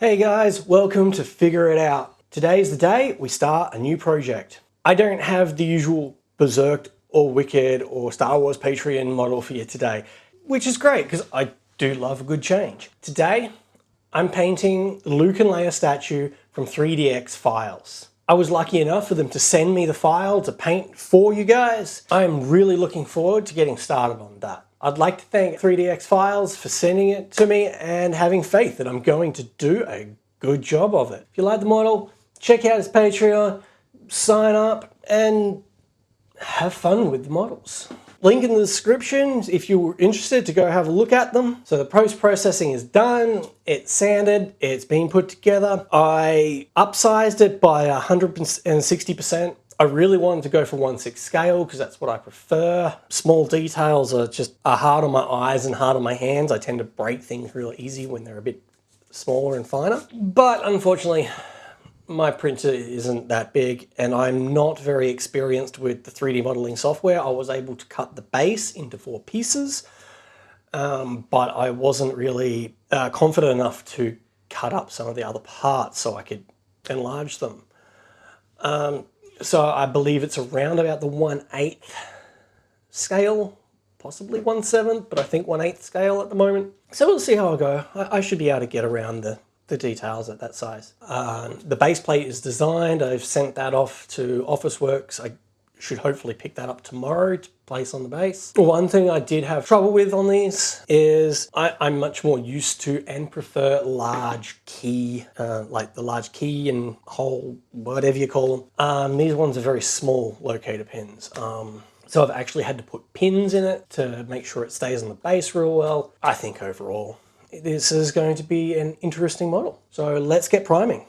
Hey guys, welcome to Figure It Out. Today's the day we start a new project. I don't have the usual Berserk or Wicked or Star Wars Patreon model for you today, which is great because I do love a good change. Today, I'm painting the Luke and Leia statue from 3DXFILES. I was lucky enough for them to send me the file to paint for you guys. I'm really looking forward to getting started on that. I'd like to thank 3DXFILES for sending it to me and having faith that I'm going to do a good job of it. If you like the model, check out his Patreon, sign up, and have fun with the models. Link in the description if you're interested to go have a look at them. So the post-processing is done, it's sanded, it's been put together. I upsized it by 160%. I really wanted to go for 1/6 scale because that's what I prefer. Small details are hard on my eyes and hard on my hands. I tend to break things real easy when they're a bit smaller and finer. But unfortunately, my printer isn't that big and I'm not very experienced with the 3D modeling software. I was able to cut the base into 4 pieces, but I wasn't really confident enough to cut up some of the other parts so I could enlarge them. So I believe it's around about the 1/8 scale, possibly 1/7, but I think 1/8 scale at the moment. So we'll see how I go. I should be able to get around the details at that size. The base plate is designed. I've sent that off to Officeworks. I should hopefully pick that up tomorrow to place on the base. One thing I did have trouble with on these is I'm much more used to and prefer large key, like the large key and hole, whatever you call them. These ones are very small locator pins. So I've actually had to put pins in it to make sure it stays on the base real well. I think overall, this is going to be an interesting model. So let's get priming.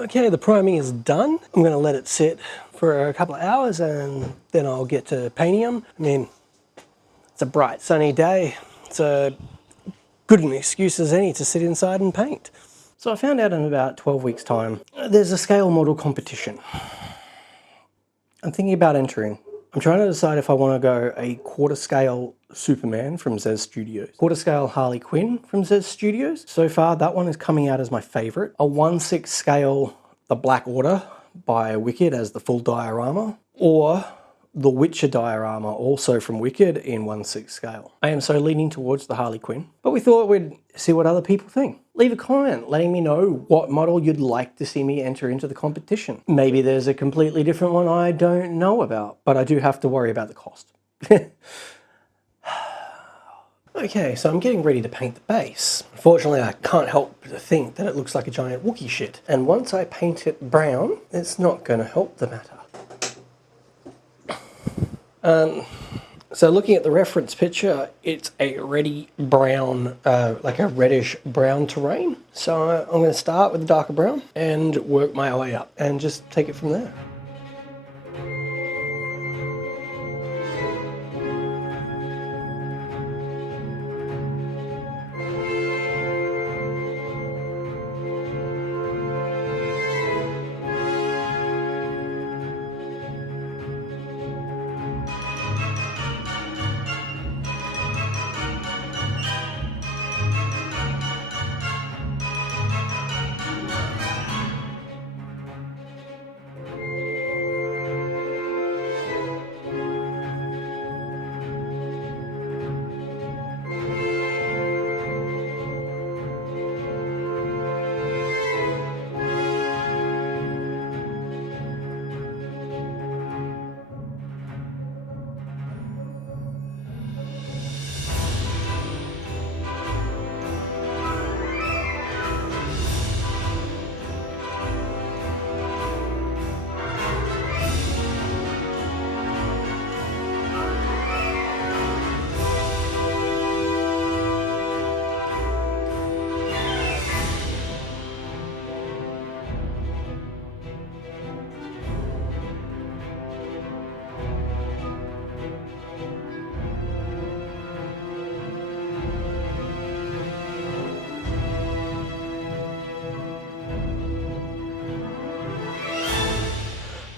Okay, the priming is done. I'm going to let it sit for a couple of hours and then I'll get to painting them. I mean, it's a bright sunny day. It's a good an excuse as any to sit inside and paint. So I found out in about 12 weeks time, there's a scale model competition. I'm thinking about entering. I'm trying to decide if I want to go a quarter scale Superman from Zez Studios, quarter scale Harley Quinn from Zez Studios. So far, that one is coming out as my favorite. A 1/6 scale The Black Order by Wicked as the full diorama, or the Witcher diorama also from Wicked in 1/6 scale. I am so leaning towards the Harley Quinn, but we thought we'd see what other people think. Leave a comment letting me know what model you'd like to see me enter into the competition. Maybe there's a completely different one I don't know about, but I do have to worry about the cost. Okay, so I'm getting ready to paint the base. Unfortunately, I can't help but think that it looks like a giant Wookiee shit. And once I paint it brown, it's not going to help the matter. So looking at the reference picture, it's a reddy brown, like a reddish brown terrain. So I'm going to start with the darker brown and work my way up and just take it from there.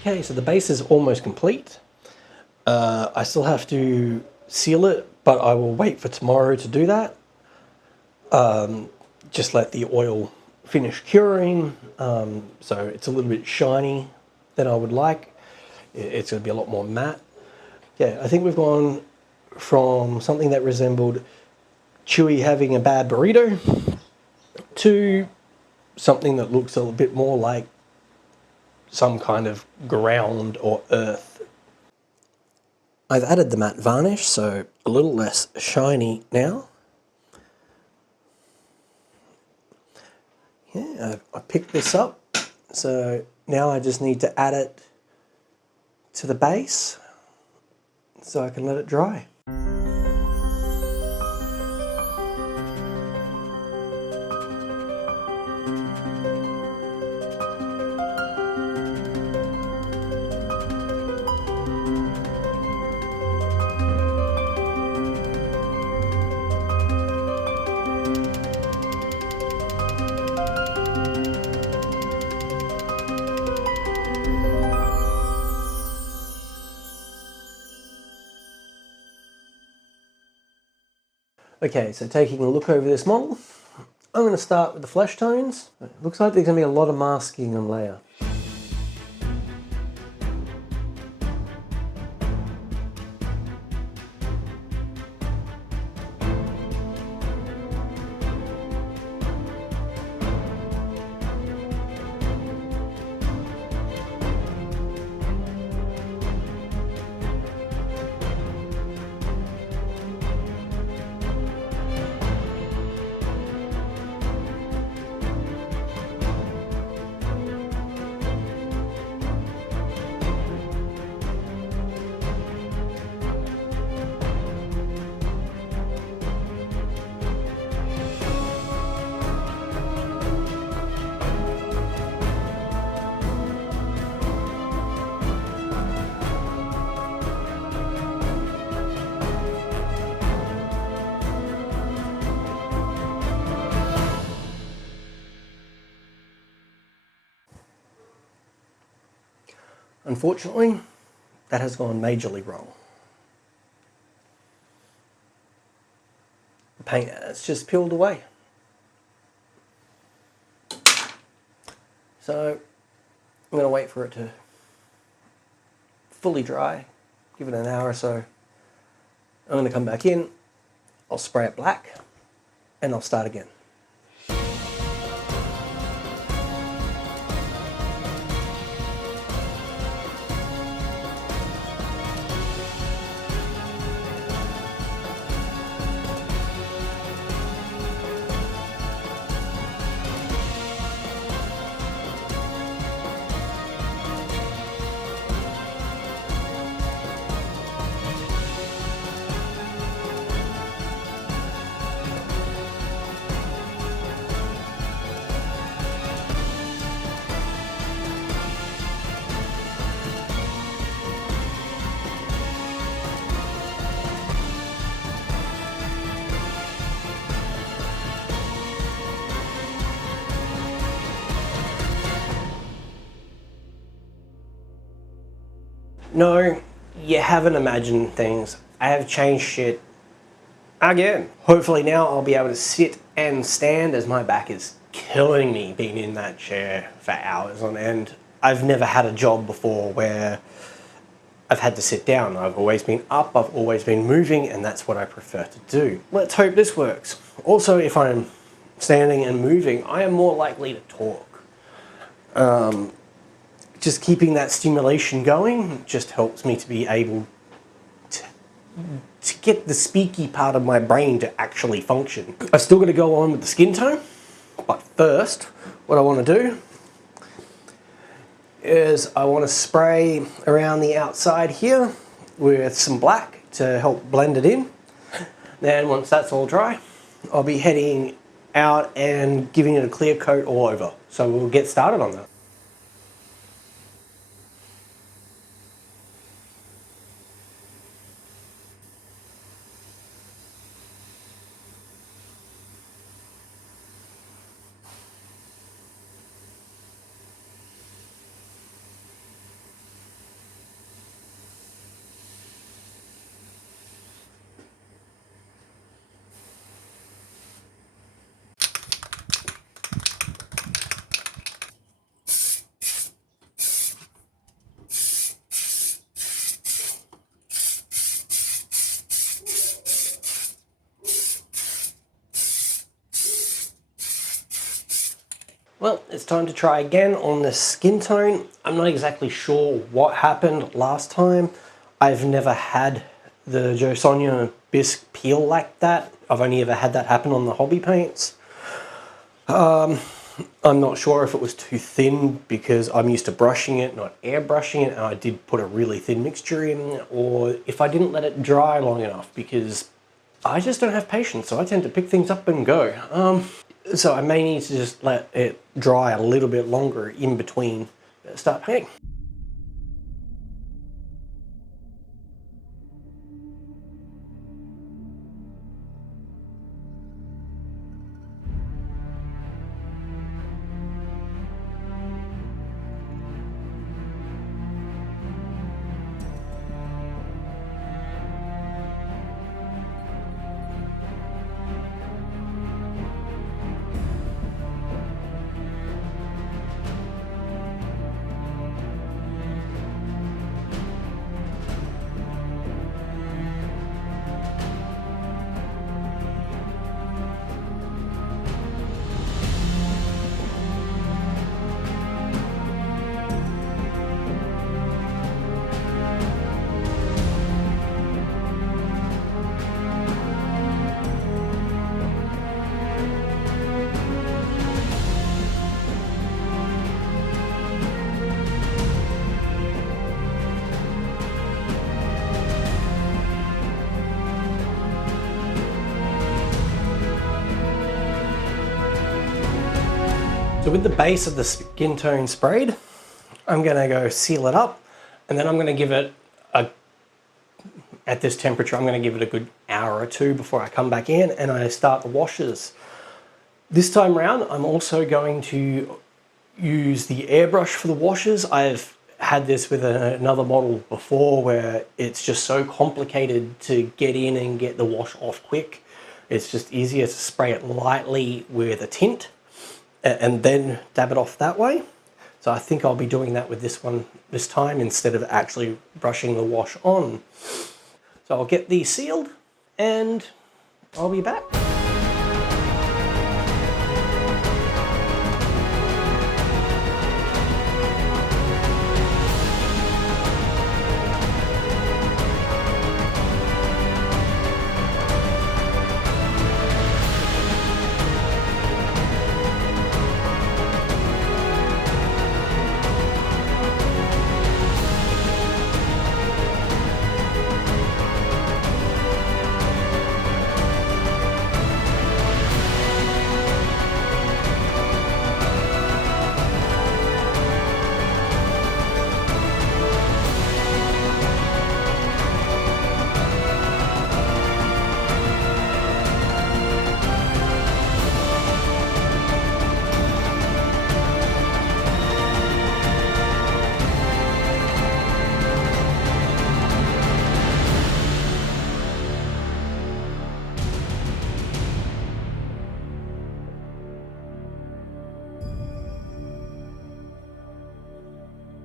Okay, so the base is almost complete. I still have to seal it, but I will wait for tomorrow to do that. Just let the oil finish curing, so it's a little bit shiny than I would like. It's going to be a lot more matte. Yeah, I think we've gone from something that resembled Chewy having a bad burrito to something that looks a little bit more like some kind of ground or earth. I've added the matte varnish, so a little less shiny now. Yeah, I picked this up, so now I just need to add it to the base so I can let it dry. Okay, so taking a look over this model, I'm going to start with the flesh tones. It looks like there's going to be a lot of masking on Leia. Unfortunately, that has gone majorly wrong. The paint has just peeled away. So I'm going to wait for it to fully dry, give it an hour or so. I'm going to come back in, I'll spray it black, and I'll start again. No, you haven't imagined things. I have changed shit again. Hopefully now I'll be able to sit and stand, as my back is killing me being in that chair for hours on end. I've never had a job before where I've had to sit down. I've always been up, I've always been moving, and that's what I prefer to do. Let's hope this works. Also, if I'm standing and moving, I am more likely to talk. Just keeping that stimulation going just helps me to be able to get the speaky part of my brain to actually function. I've still got to go on with the skin tone, but first, what I want to do is I want to spray around the outside here with some black to help blend it in. Then once that's all dry, I'll be heading out and giving it a clear coat all over. So we'll get started on that. Well, it's time to try again on the skin tone. I'm not exactly sure what happened last time. I've never had the Jo Sonja bisque peel like that. I've only ever had that happen on the hobby paints. I'm not sure if it was too thin because I'm used to brushing it, not airbrushing it, and I did put a really thin mixture in, or if I didn't let it dry long enough because I just don't have patience, so I tend to pick things up and go. So I may need to just let it dry a little bit longer in between start painting. So with the base of the skin tone sprayed, I'm gonna go seal it up, and then I'm gonna give it at this temperature, I'm gonna give it a good hour or two before I come back in and I start the washes. This time around, I'm also going to use the airbrush for the washes. I've had this with another model before where it's just so complicated to get in and get the wash off quick. It's just easier to spray it lightly with a tint and then dab it off that way. So I think I'll be doing that with this one this time instead of actually brushing the wash on. So I'll get these sealed and I'll be back.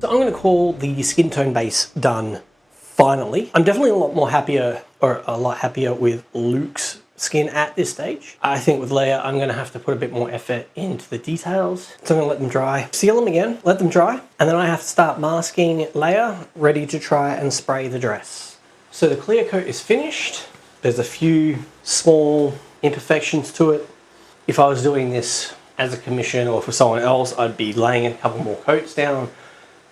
So I'm going to call the skin tone base done finally. I'm definitely a lot happier with Luke's skin at this stage. I think with Leia, I'm going to have to put a bit more effort into the details. So I'm going to let them dry, seal them again, let them dry, and then I have to start masking Leia, ready to try and spray the dress. So the clear coat is finished. There's a few small imperfections to it. If I was doing this as a commission or for someone else, I'd be laying a couple more coats down,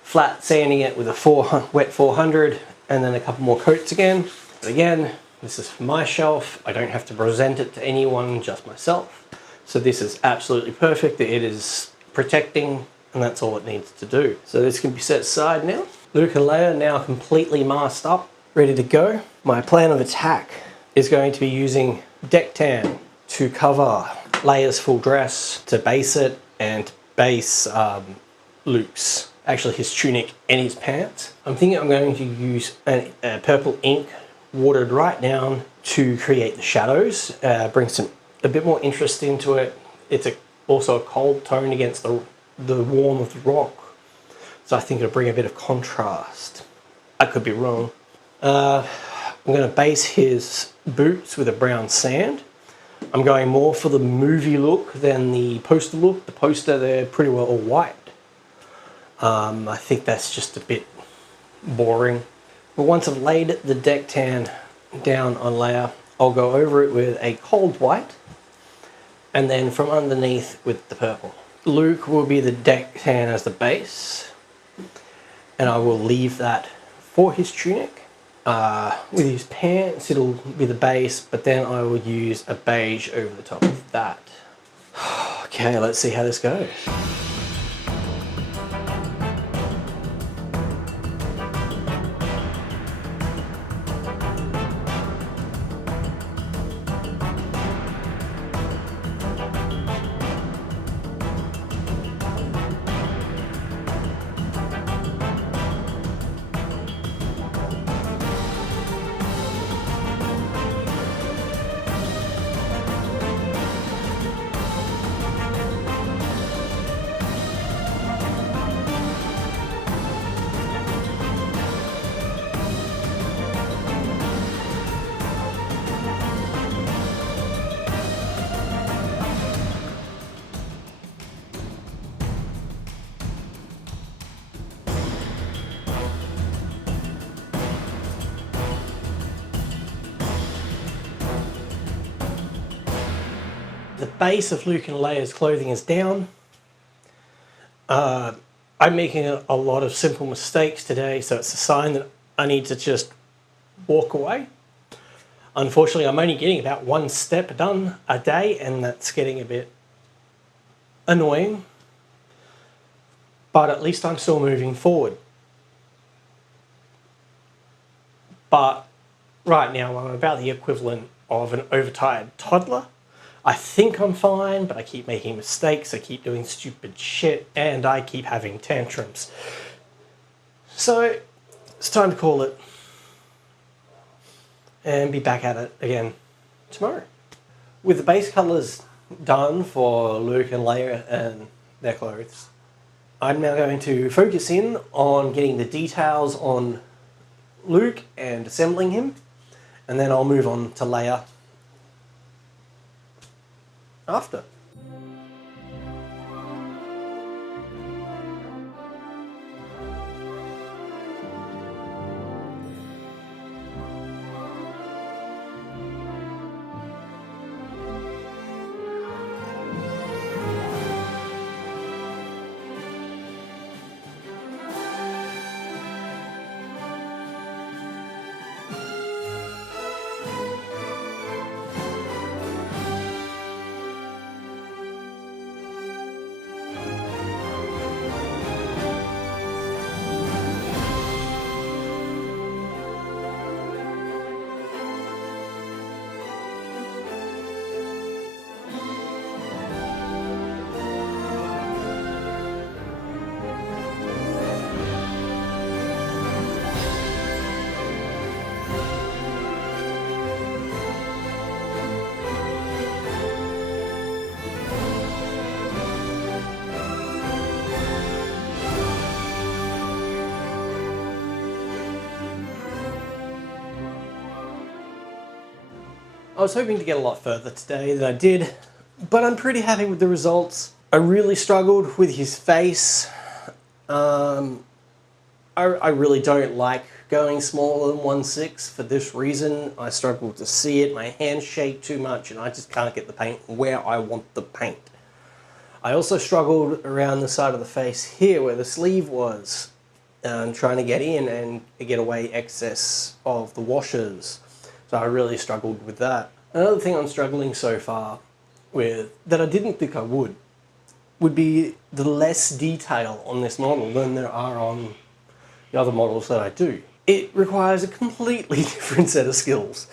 flat sanding it with a wet 400 and then a couple more coats again. But again, this is for my shelf. I don't have to present it to anyone, just myself. So this is absolutely perfect. It is protecting and that's all it needs to do. So this can be set aside now. Luke and Leia now completely masked up, ready to go. My plan of attack is going to be using Deck Tan to cover Leia's full dress, to base it, and to base Luke's, actually his tunic and his pants. I'm thinking I'm going to use a purple ink watered right down to create the shadows, bring a bit more interest into it. It's also a cold tone against the warm of the rock, so I think it'll bring a bit of contrast. I could be wrong. I'm going to base his boots with a brown sand. I'm going more for the movie look than the poster look. The poster, they're pretty well all white. I think that's just a bit boring. But once I've laid the deck tan down on Leia, I'll go over it with a cold white, and then from underneath with the purple. Luke will be the deck tan as the base, and I will leave that for his tunic. With his pants, it'll be the base, but then I will use a beige over the top of that. Okay, let's see how this goes. The base of Luke and Leia's clothing is down. I'm making a lot of simple mistakes today, so it's a sign that I need to just walk away. Unfortunately, I'm only getting about one step done a day, and that's getting a bit annoying. But at least I'm still moving forward. But right now, I'm about the equivalent of an overtired toddler. I think I'm fine, but I keep making mistakes, I keep doing stupid shit, and I keep having tantrums. So, it's time to call it and be back at it again tomorrow. With the base colours done for Luke and Leia and their clothes, I'm now going to focus in on getting the details on Luke and assembling him, and then I'll move on to Leia after. I was hoping to get a lot further today than I did, but I'm pretty happy with the results. I really struggled with his face. I really don't like going smaller than 1/6 for this reason. I struggle to see it, my hands shake too much, and I just can't get the paint where I want the paint. I also struggled around the side of the face here where the sleeve was, trying to get in and get away excess of the washers. So I really struggled with that. Another thing I'm struggling so far with, that I didn't think I would be the less detail on this model than there are on the other models that I do. It requires a completely different set of skills.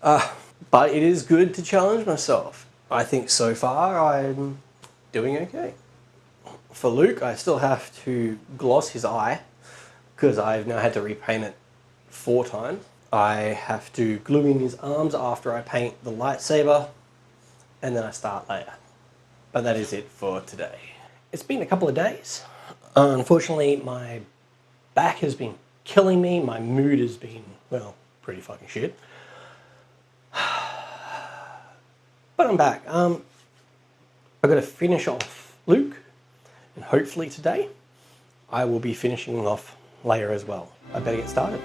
But it is good to challenge myself. I think so far I'm doing okay. For Luke, I still have to gloss his eye because I've now had to repaint it 4 times. I have to glue in his arms after I paint the lightsaber, and then I start later. But that is it for today. It's been a couple of days. Unfortunately, my back has been killing me. My mood has been, well, pretty fucking shit. But But I'm back. I've got to finish off Luke, and hopefully today I will be finishing off Leia as well. I better get started.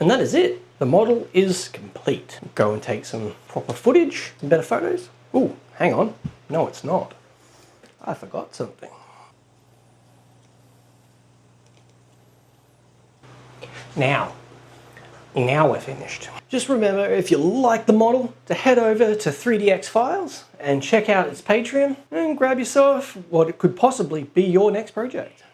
And that is it. The model is complete. Go and take some proper footage, some better photos. Ooh, hang on. No, it's not. I forgot something. Now we're finished. Just remember, if you like the model, to head over to 3DXFILES and check out its Patreon and grab yourself what could possibly be your next project.